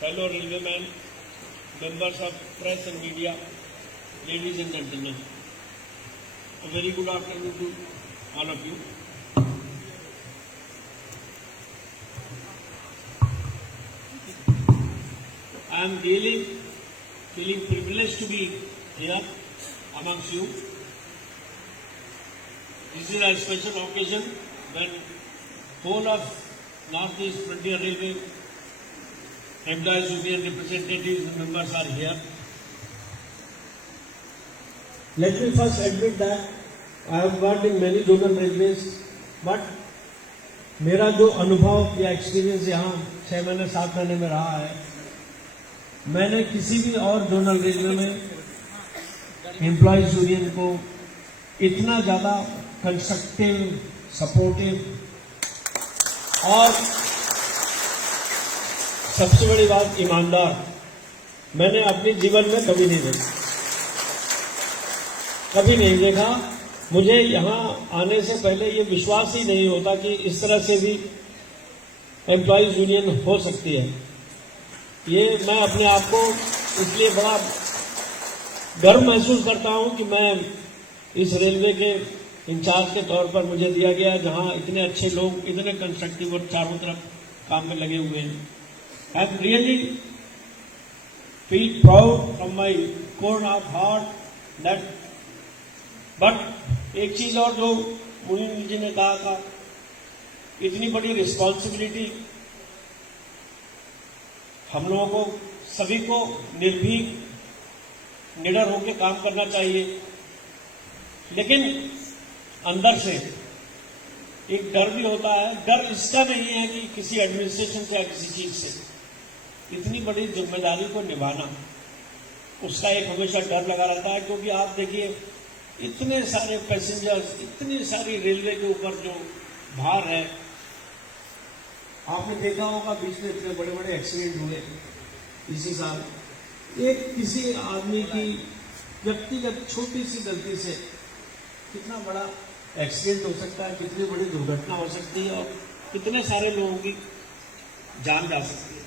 fellow railwaymen, members of press and media, ladies and gentlemen, a very good afternoon to all of you. I am really feeling privileged to be here amongst you. This is a special occasion when whole of Northeast Frontier Railway Employees Union representatives and members are here. Let me first admit that I have worked in many zonal railways, but मेरा जो अनुभव या experience यहाँ 6 महीने 7 महीने में रहा है, मैंने किसी भी और जोनल रेलवे में एम्प्लॉयज यूनियन को इतना ज़्यादा कंस्ट्रक्टिव, सपोर्टिव और सबसे बड़ी बात ईमानदार मैंने अपने जीवन में कभी नहीं देखा। मुझे यहाँ आने से पहले ये विश्वास ही नहीं होता कि इस तरह से भी एम्प्लॉयज यूनियन हो सकती है। ये मैं अपने आप को इसलिए बड़ा गर्व महसूस करता हूँ कि मैं इस रेलवे के इंचार्ज के तौर पर मुझे दिया गया, जहाँ इतने अच्छे लोग, इतने कंस्ट्रक्टिव और चारों तरफ काम में लगे हुए हैं। I really feel proud from my core of heart that, but एक चीज और जो मुनीम जी ने कहा था, इतनी बड़ी रिस्पॉन्सिबिलिटी हम लोगों को सभी को निर्भीक, निडर होकर काम करना चाहिए, लेकिन अंदर से एक डर भी होता है। डर इसका नहीं है कि किसी एडमिनिस्ट्रेशन से या किसी चीज से, इतनी बड़ी जिम्मेदारी को निभाना, उसका एक हमेशा डर लगा रहता है। क्योंकि आप देखिए इतने सारे पैसेंजर्स, इतनी सारी रेलवे के ऊपर जो भार है, आपने देखा होगा बीच में इतने बड़े बड़े एक्सीडेंट हुए इसी साल। एक किसी आदमी की व्यक्तिगत छोटी सी गलती से कितना बड़ा एक्सीडेंट हो सकता है, कितनी बड़ी दुर्घटना हो सकती है और कितने सारे लोगों की जान जा सकती है।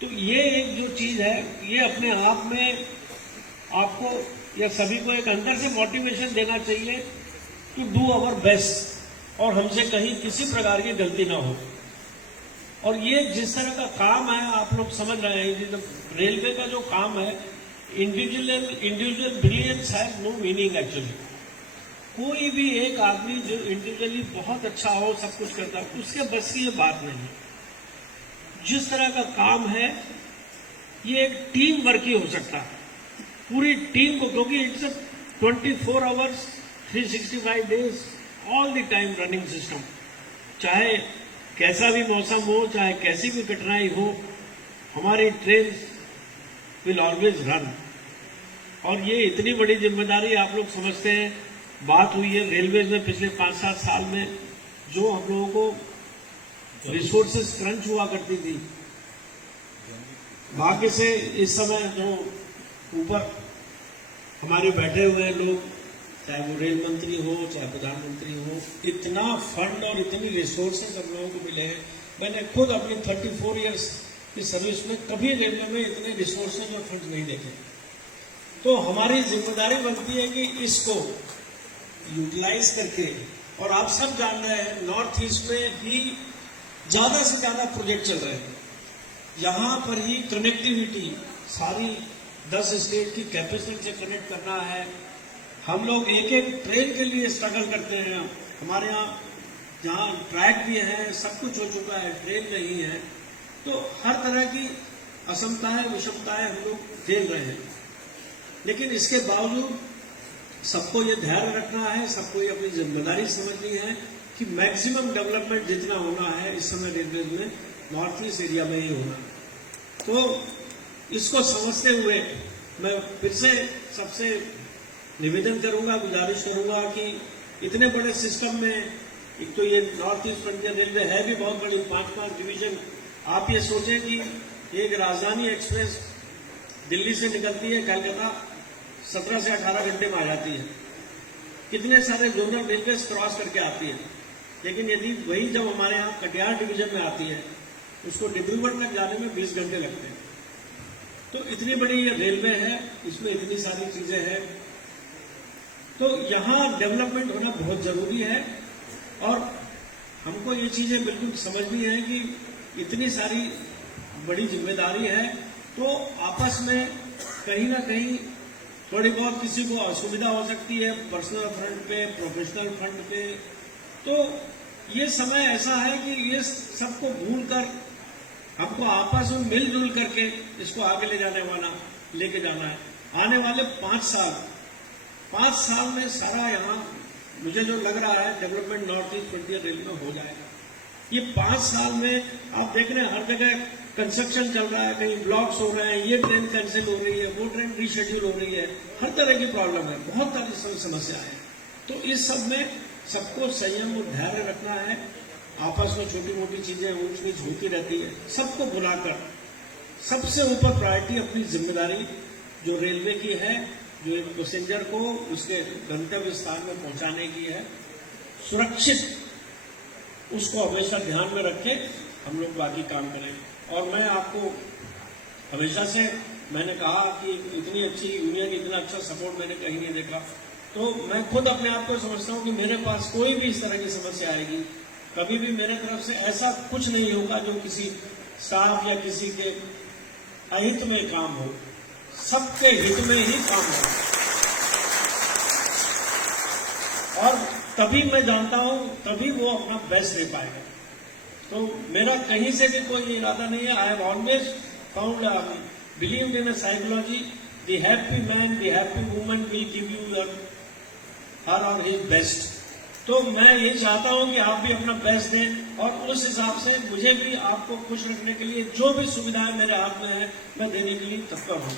तो ये एक जो चीज है, ये अपने आप में आपको या सभी को एक अंदर से मोटिवेशन देना चाहिए टू डू आवर बेस्ट, और हमसे कहीं किसी प्रकार की गलती ना हो। और ये जिस तरह का काम है, आप लोग समझ रहे हैं, रेलवे का जो काम है, individual brilliance has no meaning actually. कोई भी एक आदमी जो इंडिविजुअली बहुत अच्छा हो, सब कुछ करता है, उसके बस की ये बात नहीं है। जिस तरह का काम है, ये एक टीम वर्क ही हो सकता है, पूरी टीम को, क्योंकि it's 24 hours 365 days all the time running system. चाहे कैसा भी मौसम हो, चाहे कैसी भी कठिनाई हो, हमारी ट्रेन विल ऑलवेज रन। और ये इतनी बड़ी जिम्मेदारी आप लोग समझते हैं। बात हुई है रेलवे में पिछले 5-7 साल में जो हम लोगों को रिसोर्सेज क्रंच हुआ करती थी, भाग्य से इस समय जो ऊपर हमारे बैठे हुए हैं लोग, चाहे वो रेल मंत्री हो, चाहे प्रधानमंत्री हो, इतना फंड और इतनी रिसोर्सेज हम लोगों को मिले हैं। मैंने खुद अपनी 34 इयर्स की सर्विस में कभी रेलवे में इतने रिसोर्सेज और फंड नहीं देखे। तो हमारी जिम्मेदारी बनती है कि इसको यूटिलाइज करके, और आप सब जान रहे हैं नॉर्थ ईस्ट में भी ज्यादा से ज्यादा प्रोजेक्ट चल रहे हैं। यहाँ पर ही कनेक्टिविटी सारी 10 स्टेट की कैपेसिटी से कनेक्ट करना है। हम लोग एक एक ट्रेन के लिए स्ट्रगल करते हैं। हमारे यहाँ जहाँ ट्रैक भी है, सब कुछ हो चुका है, ट्रेन नहीं है, तो हर तरह की असमताएं, विषमताएं हम लोग झेल रहे हैं। लेकिन इसके बावजूद सबको ये ध्यान रखना है, सबको ये अपनी जिम्मेदारी समझनी है कि मैक्सिमम डेवलपमेंट जितना होना है इस समय रेलवे में नॉर्थ ईस्ट एरिया में ही होना। तो इसको समझते हुए मैं फिर से सबसे निवेदन करूंगा, गुजारिश करूंगा कि इतने बड़े सिस्टम में, एक तो ये नॉर्थ ईस्ट फ्रंटियर रेलवे है भी बहुत बड़ी, 5 डिवीजन। आप ये सोचें कि एक राजधानी एक्सप्रेस दिल्ली से निकलती है, कलकत्ता 17 से 18 घंटे में आ जाती है। कितने सारे जोनल रेलवे क्रॉस करके आती है। लेकिन यदि वही जब हमारे यहाँ कटिहार डिवीजन में आती है उसको डिब्रूगढ़ तक जाने में 20 घंटे लगते हैं। तो इतनी बड़ी ये रेलवे है, इसमें इतनी सारी चीजें हैं, तो यहाँ डेवलपमेंट होना बहुत जरूरी है। और हमको ये चीजें बिल्कुल समझनी है कि इतनी सारी बड़ी जिम्मेदारी है, तो आपस में कहीं ना कहीं थोड़ी बहुत किसी को असुविधा हो सकती है, पर्सनल फ्रंट पे, प्रोफेशनल फ्रंट पे। तो ये समय ऐसा है कि ये सबको भूल कर हमको आपस में मिलजुल करके इसको आगे लेके जाना है। आने वाले 5 साल में सारा यहाँ मुझे जो लग रहा है development north east frontier rail में हो जाएगा। ये 5 साल में आप देख रहे हैं हर जगह कंस्ट्रक्शन चल रहा है, कहीं ब्लॉक्स हो रहे हैं, ये ट्रेन कैंसिल हो रही है, वो ट्रेन रीशेड्यूल हो रही है, हर तरह की प्रॉब्लम है, बहुत सारी समस्या है। तो इस सब में सबको संयम और धैर्य रखना है। आपस में छोटी मोटी चीजें ऊंच नीच होती रहती है, सबको बुलाकर सबसे ऊपर प्रायोरिटी अपनी जिम्मेदारी जो रेलवे की है, जो एक पैसेंजर को उसके गंतव्य स्थान में पहुंचाने की है, सुरक्षित, उसको हमेशा ध्यान में रखे हम लोग बाकी काम करें। और मैं आपको हमेशा से मैंने कहा कि इतनी अच्छी यूनियन, इतना अच्छा सपोर्ट मैंने कहीं नहीं देखा। तो मैं खुद अपने आप को समझता हूं कि मेरे पास कोई भी इस तरह की समस्या आएगी, कभी भी मेरे तरफ से ऐसा कुछ नहीं होगा जो किसी स्टाफ या किसी के अहित में काम हो, सबके हित में ही काम हो। और तभी मैं जानता हूं, तभी वो अपना बेस्ट दे पाएगा। तो मेरा कहीं से भी कोई इरादा नहीं है। I have always found believe in a psychology, the happy man, the happy woman will give you your her और हिज बेस्ट। तो मैं ये चाहता हूं कि आप भी अपना बेस्ट दें, और उस हिसाब से मुझे भी आपको खुश रखने के लिए जो भी सुविधाएं मेरे हाथ में है मैं देने के लिए तत्पर हूं।